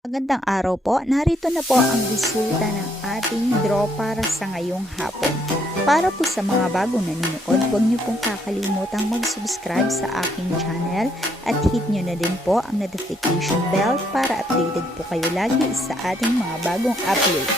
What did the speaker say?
Magandang araw po. Narito na po ang resulta ng ating draw para sa ngayong hapon. Para po sa mga bagong nanonood, huwag niyo pong kakalimutang mag-subscribe sa aking channel at hit niyo na din po ang notification bell para updated po kayo lagi sa ating mga bagong upload.